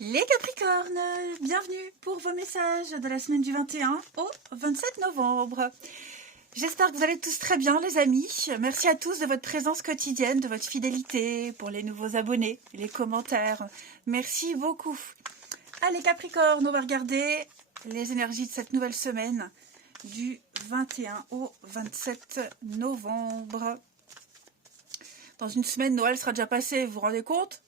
Les Capricornes, bienvenue pour vos messages de la semaine du 21 au 27 novembre. J'espère que vous allez tous très bien les amis. Merci à tous de votre présence quotidienne, de votre fidélité, pour les nouveaux abonnés, les commentaires. Merci beaucoup. Allez Capricornes, on va regarder les énergies de cette nouvelle semaine du 21 au 27 novembre. Dans une semaine, Noël sera déjà passé, vous vous rendez compte?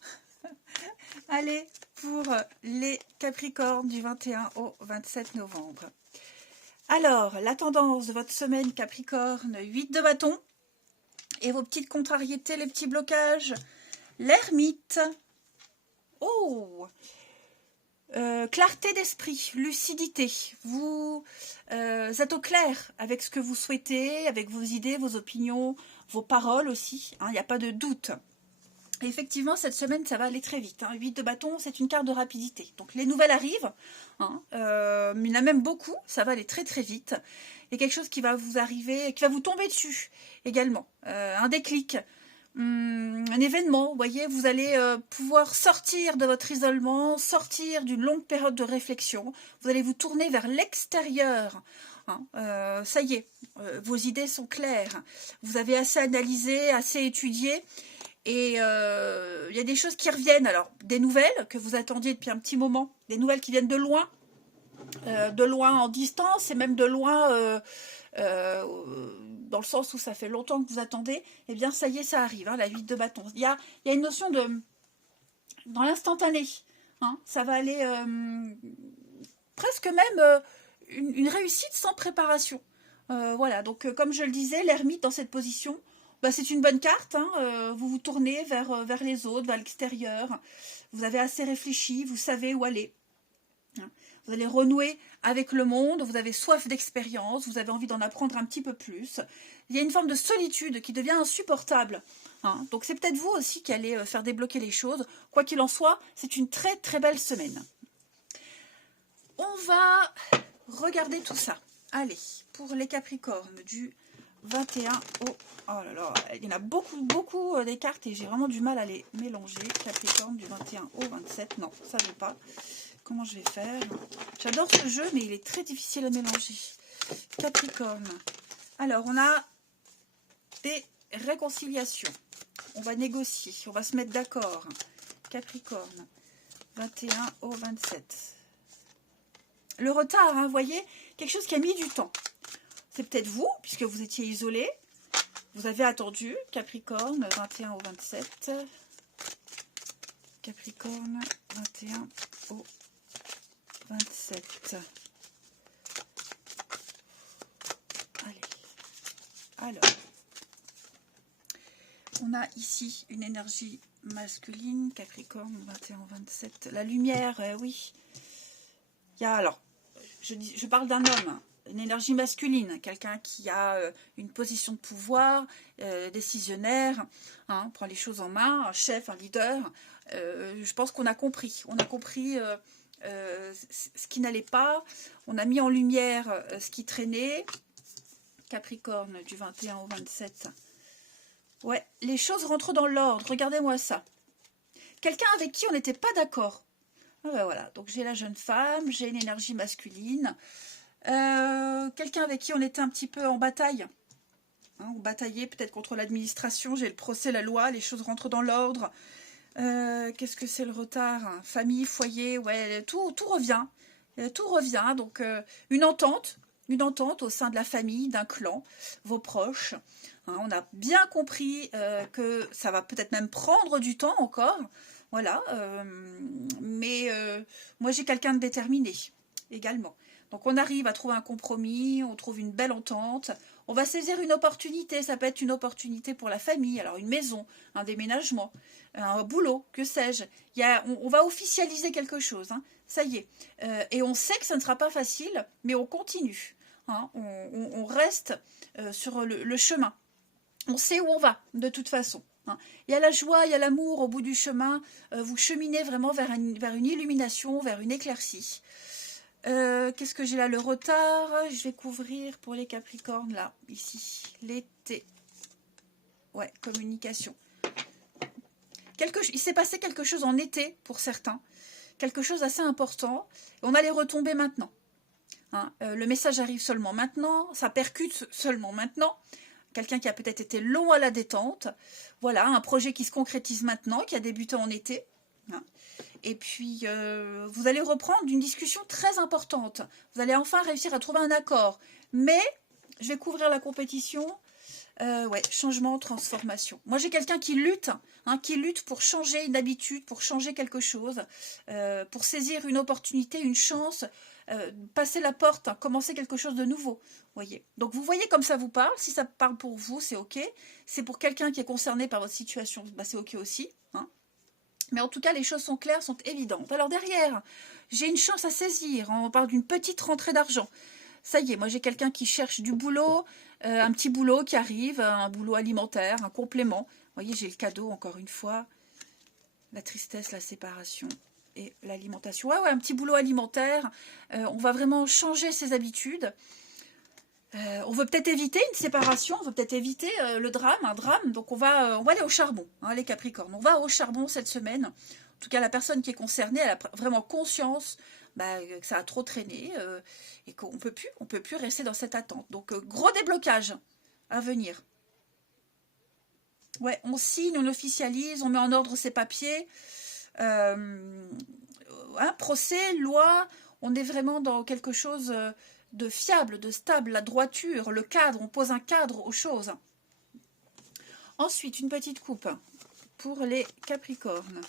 Allez, pour les Capricornes du 21 au 27 novembre. Alors, la tendance de votre semaine Capricorne, 8 de bâton. Et vos petites contrariétés, les petits blocages. L'ermite. Oh, clarté d'esprit, lucidité. Vous êtes au clair avec ce que vous souhaitez, avec vos idées, vos opinions, vos paroles aussi. Il n'y a pas de doute. Et effectivement, cette semaine, ça va aller très vite. 8 de bâton, c'est une carte de rapidité. Donc, les nouvelles arrivent. Il y en a même beaucoup. Ça va aller très, très vite. Il y a quelque chose qui va vous arriver, qui va vous tomber dessus également. Un déclic, un événement. Vous voyez, vous allez pouvoir sortir de votre isolement, sortir d'une longue période de réflexion. Vous allez vous tourner vers l'extérieur. Ça y est, vos idées sont claires. Vous avez assez analysé, assez étudié. Et il y a des choses qui reviennent, alors des nouvelles que vous attendiez depuis un petit moment, des nouvelles qui viennent de loin en distance, et même de loin dans le sens où ça fait longtemps que vous attendez, et bien ça y est, ça arrive, la 8 de bâton. Il y a une notion de, dans l'instantané, ça va aller presque même une réussite sans préparation. Voilà, donc comme je le disais, l'ermite dans cette position, c'est une bonne carte, vous vous tournez vers les autres, vers l'extérieur, vous avez assez réfléchi, vous savez où aller. Vous allez renouer avec le monde, vous avez soif d'expérience, vous avez envie d'en apprendre un petit peu plus. Il y a une forme de solitude qui devient insupportable. Donc c'est peut-être vous aussi qui allez faire débloquer les choses. Quoi qu'il en soit, c'est une très très belle semaine. On va regarder tout ça. Allez, pour les Capricornes du 21 au... Oh là là, il y en a beaucoup des cartes et j'ai vraiment du mal à les mélanger. Capricorne du 21 au 27, non, ça ne veut pas. Comment je vais faire? J'adore ce jeu, mais il est très difficile à mélanger. Capricorne. Alors, on a des réconciliations. On va négocier, on va se mettre d'accord. Capricorne, 21 au 27. Le retard, vous voyez, quelque chose qui a mis du temps. C'est peut-être vous, puisque vous étiez isolé. Vous avez attendu, Capricorne, 21 au 27. Capricorne, 21 au 27. Allez. Alors. On a ici une énergie masculine, Capricorne, 21 au 27. La lumière, oui. Il y a, alors, je parle d'un homme, une énergie masculine, quelqu'un qui a une position de pouvoir, décisionnaire, prend les choses en main, un chef, un leader. Je pense qu'on a compris. On a compris ce qui n'allait pas. On a mis en lumière ce qui traînait. Capricorne du 21 au 27. Ouais, les choses rentrent dans l'ordre. Regardez-moi ça. Quelqu'un avec qui on n'était pas d'accord. Voilà, donc j'ai la jeune femme, j'ai une énergie masculine. Quelqu'un avec qui on était un petit peu en bataille. On bataillait peut-être contre l'administration. J'ai le procès, la loi, les choses rentrent dans l'ordre. Qu'est-ce que c'est le retard? Famille, foyer, ouais, tout revient. Tout revient, donc une entente au sein de la famille, d'un clan, vos proches. On a bien compris que ça va peut-être même prendre du temps encore. Voilà, mais moi j'ai quelqu'un de déterminé également. Donc on arrive à trouver un compromis, on trouve une belle entente. On va saisir une opportunité, ça peut être une opportunité pour la famille, alors une maison, un déménagement, un boulot, que sais-je. On va officialiser quelque chose, ça y est. Et on sait que ça ne sera pas facile, mais on continue. On reste sur le chemin. On sait où on va, de toute façon. Il y a la joie, il y a l'amour au bout du chemin. Vous cheminez vraiment vers une illumination, vers une éclaircie. Qu'est-ce que j'ai là? Le retard. Je vais couvrir pour les Capricornes, là, ici. L'été. Ouais, communication. Il s'est passé quelque chose en été, pour certains, quelque chose d'assez important. On a les retombées maintenant. Hein, le message arrive seulement maintenant, ça percute seulement maintenant. Quelqu'un qui a peut-être été long à la détente. Voilà, un projet qui se concrétise maintenant, qui a débuté en été. Hein. Et puis, vous allez reprendre une discussion très importante. Vous allez enfin réussir à trouver un accord. Mais, je vais couvrir la compétition. Ouais, changement, transformation. Moi, j'ai quelqu'un qui lutte pour changer une habitude, pour changer quelque chose, pour saisir une opportunité, une chance, passer la porte, commencer quelque chose de nouveau. Voyez. Donc, vous voyez comme ça vous parle. Si ça parle pour vous, c'est OK. C'est pour quelqu'un qui est concerné par votre situation, bah, c'est OK aussi. Hein. Mais en tout cas, les choses sont claires, sont évidentes. Alors derrière, j'ai une chance à saisir. On parle d'une petite rentrée d'argent. Ça y est, moi j'ai quelqu'un qui cherche du boulot, un petit boulot qui arrive, un boulot alimentaire, un complément. Vous voyez, j'ai le cadeau encore une fois. La tristesse, la séparation et l'alimentation. Ouais, un petit boulot alimentaire. On va vraiment changer ses habitudes. On veut peut-être éviter une séparation, on veut peut-être éviter un drame. Donc on va aller au charbon, hein, les Capricornes. On va au charbon cette semaine. En tout cas, la personne qui est concernée, elle a vraiment conscience que ça a trop traîné et qu'on peut plus rester dans cette attente. Donc, gros déblocage à venir. Ouais, on signe, on officialise, on met en ordre ses papiers. Procès, loi, on est vraiment dans quelque chose de fiable, de stable, la droiture, le cadre, on pose un cadre aux choses. Ensuite, une petite coupe pour les Capricornes.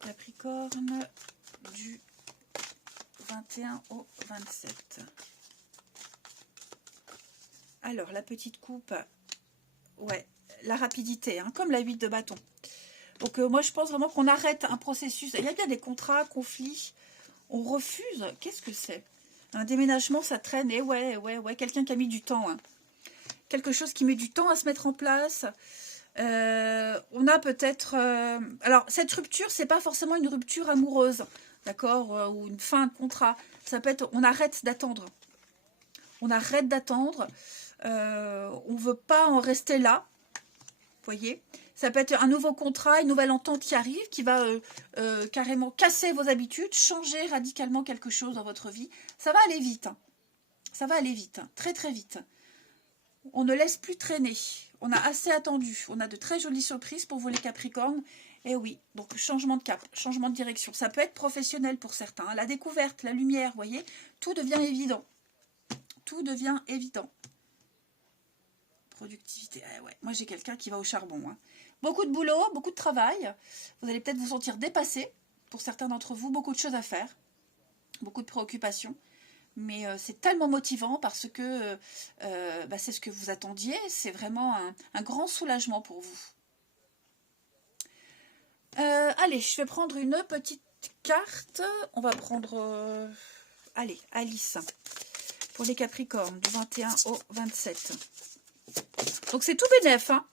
Capricorne du 21 au 27. Alors, la petite coupe, ouais, la rapidité, hein, comme la 8 de bâton. Donc, moi, je pense vraiment qu'on arrête un processus. Il y a bien des contrats, conflits. On refuse. Qu'est-ce que c'est? Un déménagement, ça traîne. Et ouais, quelqu'un qui a mis du temps. Hein. Quelque chose qui met du temps à se mettre en place. On a peut-être... alors, cette rupture, c'est pas forcément une rupture amoureuse, d'accord, ou une fin de contrat. Ça peut être... On arrête d'attendre. On arrête d'attendre. On veut pas en rester là. Vous voyez? Ça peut être un nouveau contrat, une nouvelle entente qui arrive, qui va carrément casser vos habitudes, changer radicalement quelque chose dans votre vie. Ça va aller vite. Hein. Ça va aller vite. Hein. Très, très vite. On ne laisse plus traîner. On a assez attendu. On a de très jolies surprises pour vous les Capricornes. Et oui, donc changement de cap, changement de direction. Ça peut être professionnel pour certains. Hein. La découverte, la lumière, vous voyez, tout devient évident. Tout devient évident. Productivité. Ouais. Moi, j'ai quelqu'un qui va au charbon. Hein. Beaucoup de boulot, beaucoup de travail. Vous allez peut-être vous sentir dépassé. Pour certains d'entre vous, beaucoup de choses à faire. Beaucoup de préoccupations. Mais c'est tellement motivant parce que c'est ce que vous attendiez. C'est vraiment un grand soulagement pour vous. Allez, je vais prendre une petite carte. On va prendre... allez, Alice. Pour les Capricornes, du 21 au 27. Donc c'est tout bénef. Hein.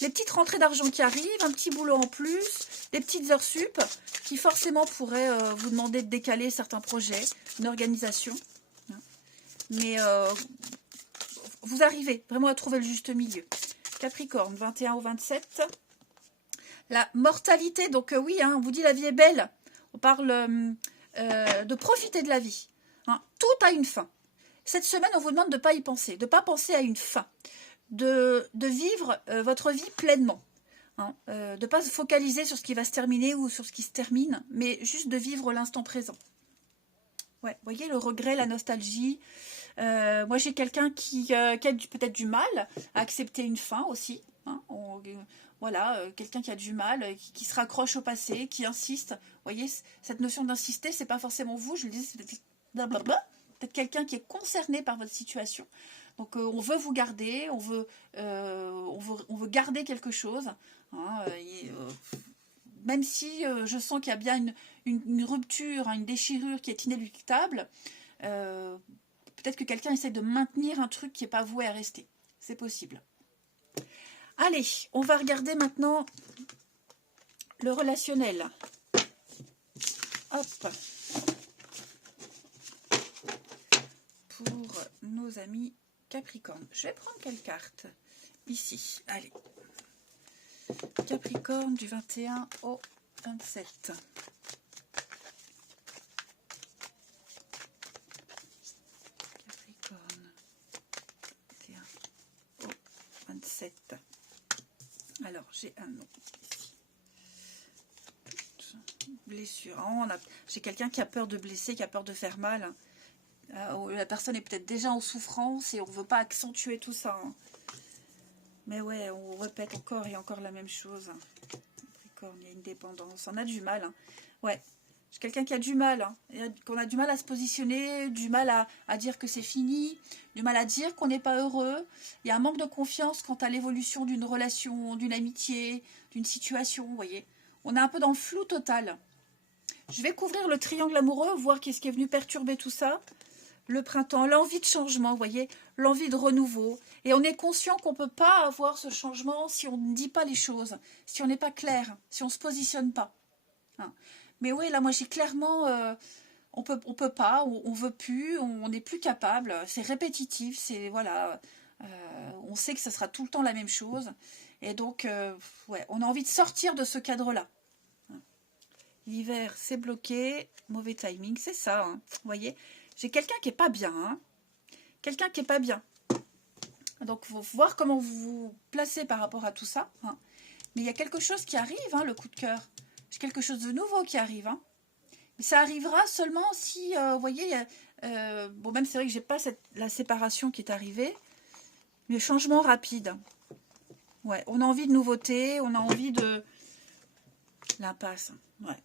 Les petites rentrées d'argent qui arrivent, un petit boulot en plus, des petites heures sup qui forcément pourraient vous demander de décaler certains projets, une organisation. Mais vous arrivez vraiment à trouver le juste milieu. Capricorne, 21 au 27. La mortalité, donc oui, hein, on vous dit la vie est belle. On parle de profiter de la vie. Hein. Tout a une fin. Cette semaine, on vous demande de ne pas y penser, de ne pas penser à une fin. De vivre votre vie pleinement. Hein, de ne pas se focaliser sur ce qui va se terminer ou sur ce qui se termine, mais juste de vivre l'instant présent. Ouais, vous voyez, le regret, la nostalgie. Moi, j'ai quelqu'un qui a peut-être du mal à accepter une fin aussi. Hein, quelqu'un qui a du mal, qui se raccroche au passé, qui insiste. Vous voyez, cette notion d'insister, c'est pas forcément vous. Je le disais, c'est peut-être quelqu'un qui est concerné par votre situation. Donc, on veut vous garder, on veut garder quelque chose. Hein, même si je sens qu'il y a bien une rupture, hein, une déchirure qui est inéluctable, peut-être que quelqu'un essaie de maintenir un truc qui n'est pas voué à rester. C'est possible. Allez, on va regarder maintenant le relationnel. Hop. Pour nos amis Capricorne. Je vais prendre quelle carte? Ici. Allez. Capricorne du 21 au 27. Capricorne. 21 au 27. Alors, j'ai un nom ici. Blessure. Oh, j'ai quelqu'un qui a peur de blesser, qui a peur de faire mal. La personne est peut-être déjà en souffrance et on ne veut pas accentuer tout ça. Hein. Mais ouais, on répète encore et encore la même chose. Capricorne, il y a une dépendance. On a du mal. Hein. Ouais, j'ai quelqu'un qui a du mal. Hein. Qu'on a du mal à se positionner, du mal à dire que c'est fini, du mal à dire qu'on n'est pas heureux. Il y a un manque de confiance quant à l'évolution d'une relation, d'une amitié, d'une situation, vous voyez. On est un peu dans le flou total. Je vais couvrir le triangle amoureux, voir qu'est-ce qui est venu perturber tout ça. Le printemps, l'envie de changement, vous voyez, l'envie de renouveau. Et on est conscient qu'on ne peut pas avoir ce changement si on ne dit pas les choses, si on n'est pas clair, si on ne se positionne pas. Hein. Mais oui, là, moi, j'ai clairement... on peut pas, on veut plus, on n'est plus capable. C'est répétitif, c'est... Voilà. On sait que ça sera tout le temps la même chose. Et donc, ouais, on a envie de sortir de ce cadre-là. L'hiver, c'est bloqué. Mauvais timing, c'est ça. Hein. Vous voyez, j'ai quelqu'un qui n'est pas bien. Hein. Quelqu'un qui n'est pas bien. Donc, il faut voir comment vous vous placez par rapport à tout ça. Hein. Mais il y a quelque chose qui arrive, hein, le coup de cœur. J'ai quelque chose de nouveau qui arrive. Hein. Mais ça arrivera seulement si, vous voyez, bon, même c'est vrai que j'ai pas la séparation qui est arrivée. Mais changement rapide. Ouais, on a envie de nouveauté, on a envie de... L'impasse, ouais.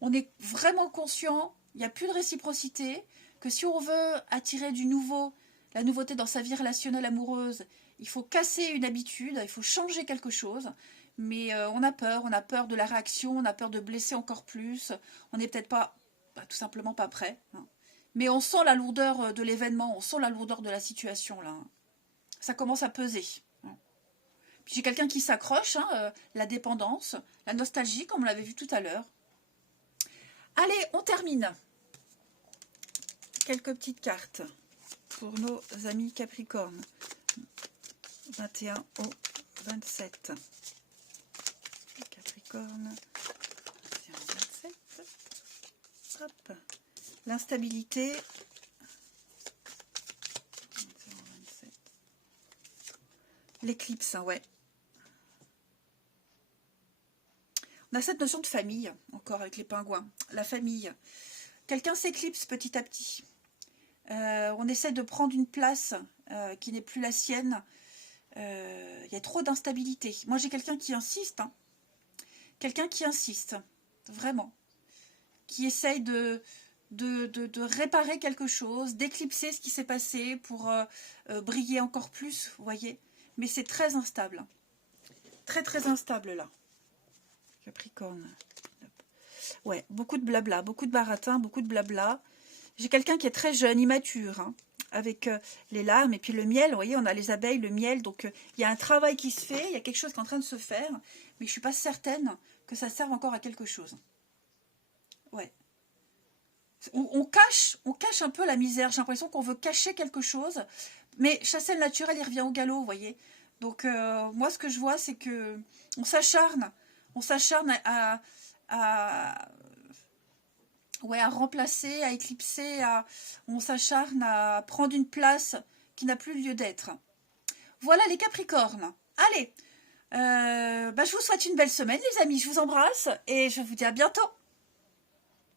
On est vraiment conscient, il n'y a plus de réciprocité, que si on veut attirer du nouveau, la nouveauté dans sa vie relationnelle amoureuse, il faut casser une habitude, il faut changer quelque chose, mais on a peur de la réaction, on a peur de blesser encore plus, on n'est peut-être pas, tout simplement pas prêt. Hein. Mais on sent la lourdeur de l'événement, on sent la lourdeur de la situation, là. Hein. Ça commence à peser. Hein. Puis j'ai quelqu'un qui s'accroche, hein, la dépendance, la nostalgie, comme on l'avait vu tout à l'heure. Allez, on termine. Quelques petites cartes pour nos amis Capricorne. 21 au 27. Capricorne. 21 au 27. Hop. L'instabilité. 21 au 27. L'éclipse, hein, ouais. On a cette notion de famille, encore avec les pingouins. La famille. Quelqu'un s'éclipse petit à petit. On essaie de prendre une place qui n'est plus la sienne. Il y a trop d'instabilité. Moi, j'ai quelqu'un qui insiste. Hein. Quelqu'un qui insiste, vraiment. Qui essaye de réparer quelque chose, d'éclipser ce qui s'est passé pour briller encore plus, vous voyez. Mais c'est très instable. Très, très instable, là. Capricorne. Ouais, beaucoup de blabla, beaucoup de baratin, beaucoup de blabla. J'ai quelqu'un qui est très jeune, immature, hein, avec les larmes et puis le miel. Vous voyez, on a les abeilles, le miel. Donc, il y a un travail qui se fait, il y a quelque chose qui est en train de se faire. Mais je ne suis pas certaine que ça serve encore à quelque chose. Ouais. On cache un peu la misère. J'ai l'impression qu'on veut cacher quelque chose. Mais chasser le naturel, il revient au galop, vous voyez. Donc, moi, ce que je vois, c'est que on s'acharne. On s'acharne à remplacer, à éclipser, on s'acharne à prendre une place qui n'a plus lieu d'être. Voilà les Capricornes. Allez, je vous souhaite une belle semaine les amis, je vous embrasse et je vous dis à bientôt.